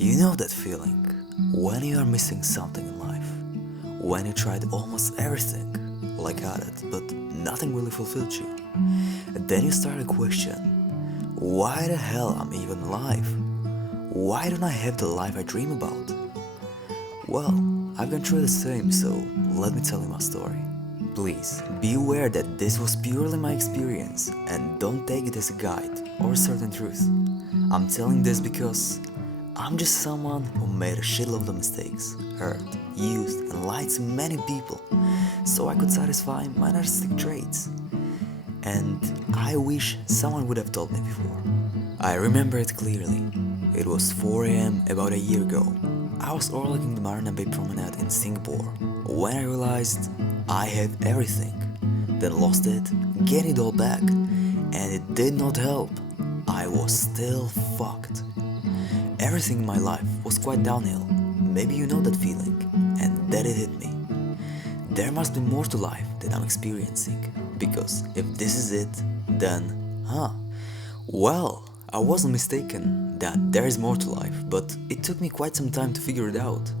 You know that feeling when you are missing something in life, when you tried almost everything, like I did, but nothing really fulfilled you. And then you start to question, why the hell I'm even alive? Why don't I have the life I dream about? Well, I've gone through the same, so let me tell you my story. Please, be aware that this was purely my experience and don't take it as a guide or a certain truth. I'm telling this because I'm just someone who made a shitload of mistakes, hurt, used and lied to many people so I could satisfy my narcissistic traits. And I wish someone would have told me before. I remember it clearly. It was 4 AM about a year ago. I was overlooking the Marina Bay Promenade in Singapore when I realized I had everything, then lost it, gained it all back, and it did not help. I was still fucked. Everything in my life was quite downhill. Maybe you know that feeling, and then it hit me. There must be more to life than I'm experiencing, because if this is it, then, well, I wasn't mistaken that there is more to life, but it took me quite some time to figure it out.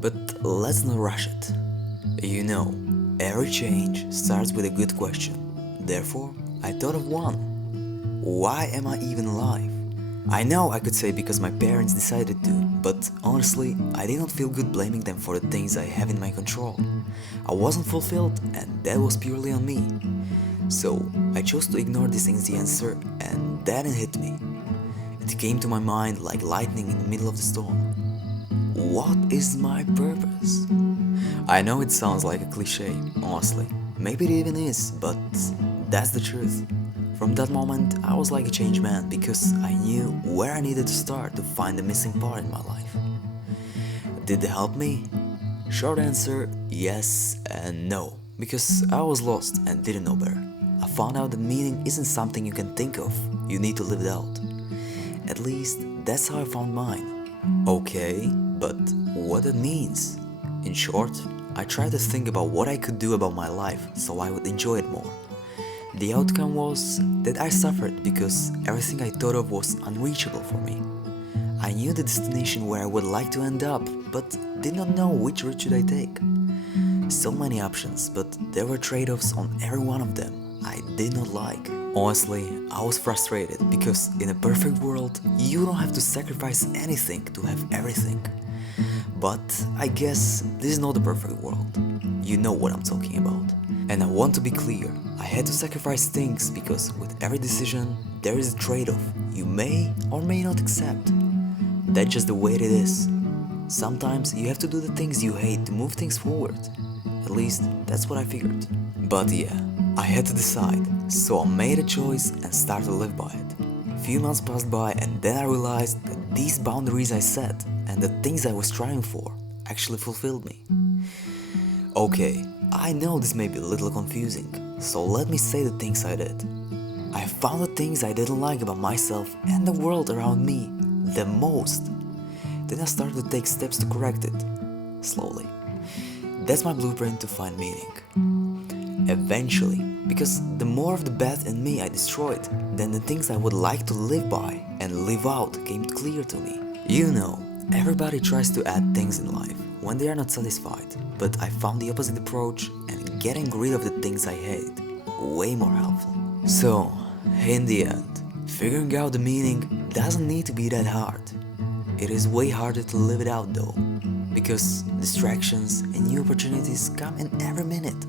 But let's not rush it. You know, every change starts with a good question. Therefore, I thought of one. Why am I even alive? I know I could say because my parents decided to, but honestly, I did not feel good blaming them for the things I have in my control. I wasn't fulfilled and that was purely on me. So I chose to ignore this easy answer and then it hit me. It came to my mind like lightning in the middle of the storm. What is my purpose? I know it sounds like a cliche, honestly. Maybe it even is, but that's the truth. From that moment, I was like a changed man because I knew where I needed to start to find the missing part in my life. Did it help me? Short answer, yes and no, because I was lost and didn't know better. I found out that meaning isn't something you can think of, you need to live it out. At least, that's how I found mine. Okay, but what that means? In short, I tried to think about what I could do about my life so I would enjoy it more. The outcome was that I suffered because everything I thought of was unreachable for me. I knew the destination where I would like to end up, but did not know which route should I take. So many options, but there were trade-offs on every one of them I did not like. Honestly, I was frustrated because in a perfect world, you don't have to sacrifice anything to have everything. But I guess this is not the perfect world. You know what I'm talking about. And I want to be clear, I had to sacrifice things because with every decision, there is a trade-off you may or may not accept. That's just the way it is. Sometimes you have to do the things you hate to move things forward. At least, that's what I figured. But yeah, I had to decide, so I made a choice and started to live by it. A few months passed by and then I realized that these boundaries I set and the things I was striving for actually fulfilled me. Okay, I know this may be a little confusing, so let me say the things I did. I found the things I didn't like about myself and the world around me the most. Then I started to take steps to correct it, slowly. That's my blueprint to find meaning. Eventually, because the more of the bad in me I destroyed, then the things I would like to live by and live out came clear to me. You know, everybody tries to add things in life when they are not satisfied, but I found the opposite approach and getting rid of the things I hate way more helpful. So, in the end, figuring out the meaning doesn't need to be that hard. It is way harder to live it out though, because distractions and new opportunities come in every minute.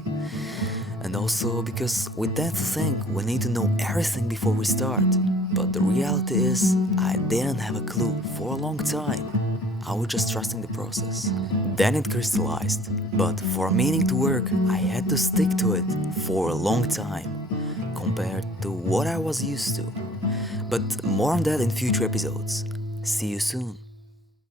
And also because with that thing we need to know everything before we start. But the reality is, I didn't have a clue for a long time. I was just trusting the process. Then it crystallized, but for meaning to work, I had to stick to it for a long time, compared to what I was used to. But more on that in future episodes. See you soon.